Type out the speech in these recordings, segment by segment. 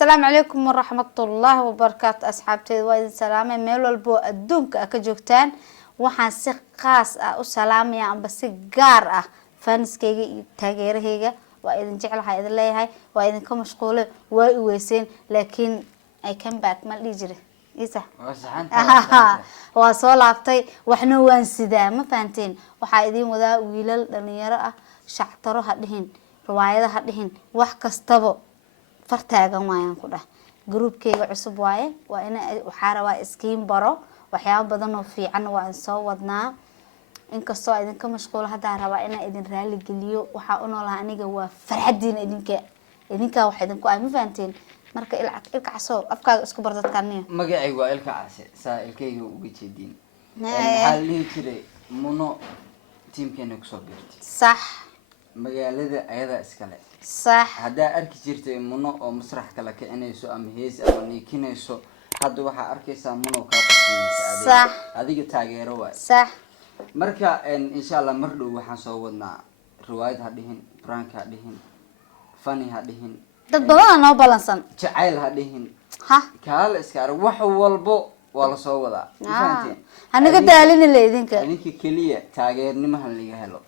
السلام عليكم ورحمة الله وبركاته أصحابتي وايد سلامة ميل والبو أدونك أكجوكتان waxaan si qaas ah u salaamayaa amba si gaar ah fanskeyga iyo taageerahayga waa idin jecelahay idin leeyahay waa idin ka mashquulay waa i weyseen laakiin I came back ma dhijire isa waa soo laabtay waxna waan sidaa ma fahanteen waxa idin wadaa wiilal dhalinyaro ah shactaro ha dhihin riwaayada ha dhihin wax kastaba fartaagan waayaan ku dhah groupkeyga cusub waaye waa in waxa rabaa iskiin baro waxyaabo badan oo fiican waan soo wadnaa inkastoo idinka mashquul hadda rabaa inaan idin raali geliyo waxa u noolahay aniga waa farxadiina idinka wax idinku ay ma fahanteen marka ilka casoo afkaaga isku bar dadkaniyo magacay waa ilka case saa ilkayga uga jeedin maxaa lihi jiray muno teamkeena ku soo biirtay sax magaalada ayada iskale sax hada arki jirtay muno oo masrax kala kicinayso ama hees ama niikinayso hadda waxa arkaysaa muno ka qasaysa adiga taageero waay sax marka insha Allah mar dhow waxaan soo wadnaa riwaayad ha dhihin prank ha dhihin funny ha dhihin dad badan oo balansan jacayl ha dhihin ha kaal iska arag wax walbo wala soo wadaa fahanteen aniga daalin leedinka idinka kaliya taageernimo laga helo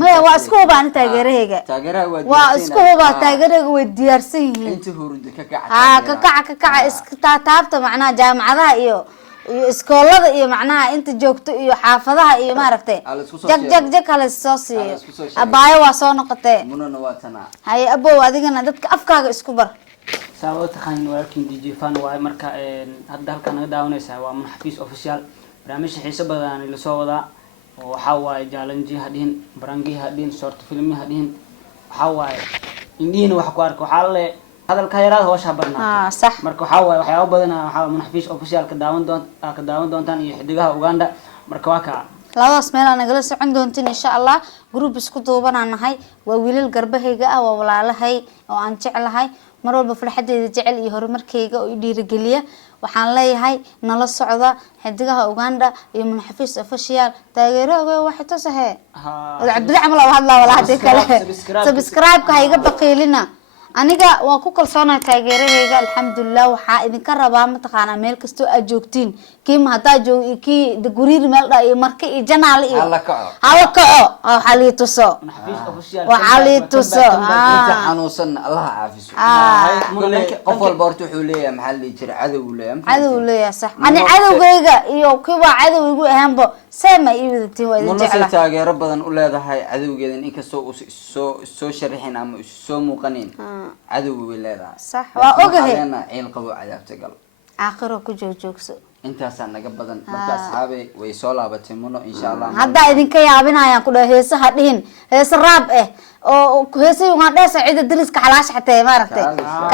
ma waa isku baan taageerahayga waa isku baa taageerahayga way diyaarsan yihiin inta hurdo ka kaca iska taabta macnaha jaamacadaha iyo iskoolada iyo macnaha inta joogto iyo xaafadaha iyo maaragtay jag kala soo siiyo abaayo waa soo noqotay munana waa tana hay abow adigana dadka afkaaga isku bar sababta taqaan walaalkiin DJ fan waay marka hadda halkan naga daawanaysaa waa Xafiis official barnaamij xiiso badan la soo wadaa waxa waay challenge hadin barangi hadin short film hadin waxa waay indiina wax ku arko waxa la hadalka yaraad hoosha barnaa sax marka waxa waay waxyaabo badan waxa Xafiis official ka daawan doontaan iyo xidigaha Uganda marka waa ka labadaas meel aan nagala socon doontiin insha Allah group isku duubanaanahay waa wiilal garbahayga ah waa walaalahay oo aan jecelahay mar walba farxadeeda jecel iyo horumarkayga oo dhiirigeliya waxaan leeyahay nala socda xidigaha Uganda iyo Xafiis official taageerooga wax tusahay wada Cabdul Amal oo hadla wala hadii kale subscribe ka iga baqiilina aniga waan ku kalsoonahay taageerahayga alxamdulillah waxa idinka rabaa ma taqaana meel kasto aad joogtiin kiima hadaa joogi ki guriir meel dha iyo marka iyo janaal iyo hala kaco waxa li tuso waxa li tuso inta xanuunsan Allah caafiso qof walba horta wuxuu leeyahay maxaa li jira cadow leeyahay sax ani cadowgayga iyo kiba cadowgu ahaanbo sama iibadtii waa idin jecel taageero badan u leedahay cadowgeedan inkastoo soo sharixin ama soo muuqanin عدو ولاده صح واوغه انا عيل قبو عذابته قال اخره ku joogso intaas naga badan marka asxaabe way soo laabatay muno insha Allah hadda idinka yaabinayaan ku dhaheesaha dhihin hees raab oo heesay uga dheesa cid diriska xalaash xatay maaragtay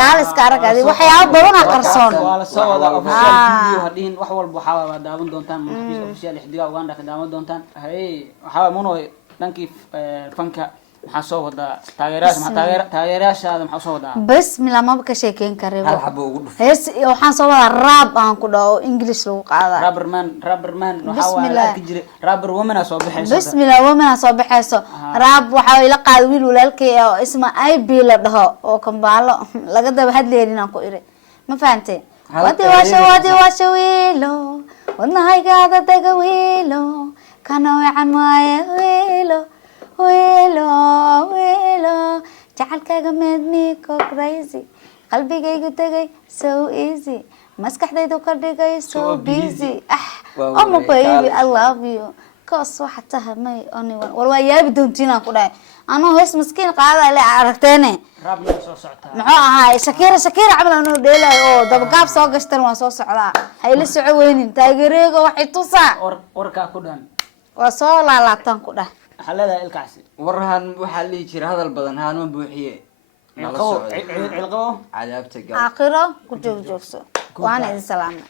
kaaliska aragadi waxyaabo badan qarsoon wala soo wada official video hadin wax walba waxa daawan doontaan Xafiis official xidiga Uganda ka daawan doontaan hay waxa muno dhankii fanka maxaa soo wada taageerayaashaada maxaa soo wada bismillah ma ka sheekeen karebo habo ugu dhuf hees waxaan soo wada raab aan ku dhaw English lagu qaada rubberman waxa waa ka jiray rubber woman soo baxayso bismillah woman soo baxayso raab waxa ila qaad wiil walaalkay oo isma IB la dhaho oo kambaalo laga daba hadleeyeen aan ku iri ma fahanteen wadi washa wiilo wadnahaygaada daga wiilo kana wacan waaye wiilo jacalkaaga made me go crazy qalbigaygu tagay so easy maskaxdaydu ka dhigay so busy oh my baby I love you cause waxa tahamay anyone wal yaabi doontina ku dhaay anoo hees miskiin qaada la aragteene raabna soo socota maxaa ahaa shakira camal anoo dheelay oo dabagaab soo gashtan waan soo socdaa hay la soco weynin taageereyga waxay tusaa warka ku dhan waa soo laalaabtan ku dhaay xalada ilkaasi warhan waxa li jira hadal badan haano buuxiye cilqabo cadaabta aakhiro ku joogso waana idin salaamay